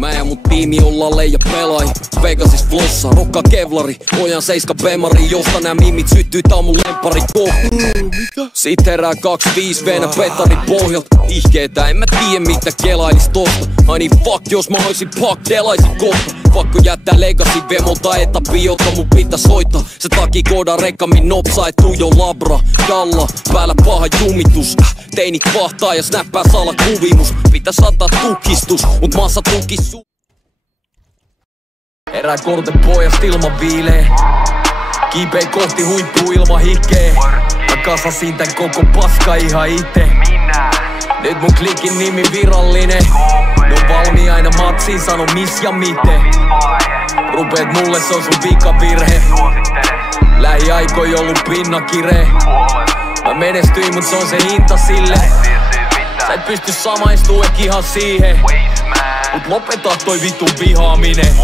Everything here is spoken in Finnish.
Mä ja mut tiimi ollaan leija pelai Vegasis flossa, rokka kevlari Ojan 7 bemari, josta nää mimit syttyy, tää on mun lemppari kohta. Sit herää 25 venä petari pohjalt Ihkeetä, en mä tiedä mitä kelailis tosta. Ai niin fuck, jos mä oisin pak, delaisin kohta. Pakko jättää legacy vemolta etappi, jotta mun pitää soittaa. Se takia koodaa rekkamin nopsaa, et tuu jo labra Dalla, päällä paha jumitus Teinit vahtaa ja snappää salakuvimus. Pitäis antaa tukistus, mut massa tukissu. Herää korten pojast ilman viilee. Kiipee kohti huippuu ilman hikee. Mä kasasin tän koko paska ihan ite. Nyt mun klikin nimi virallinen. Ne on valmi aina matsiin, sano miss ja miten. Rupeet mulle, se on sun vikavirhe. Lähiaikoi ollut pinnakire. Mä menestyin, mut se on se hinta sille. Sä et pysty samaistuu ihan siihen. Mut lopeta toi vitun vihaaminen.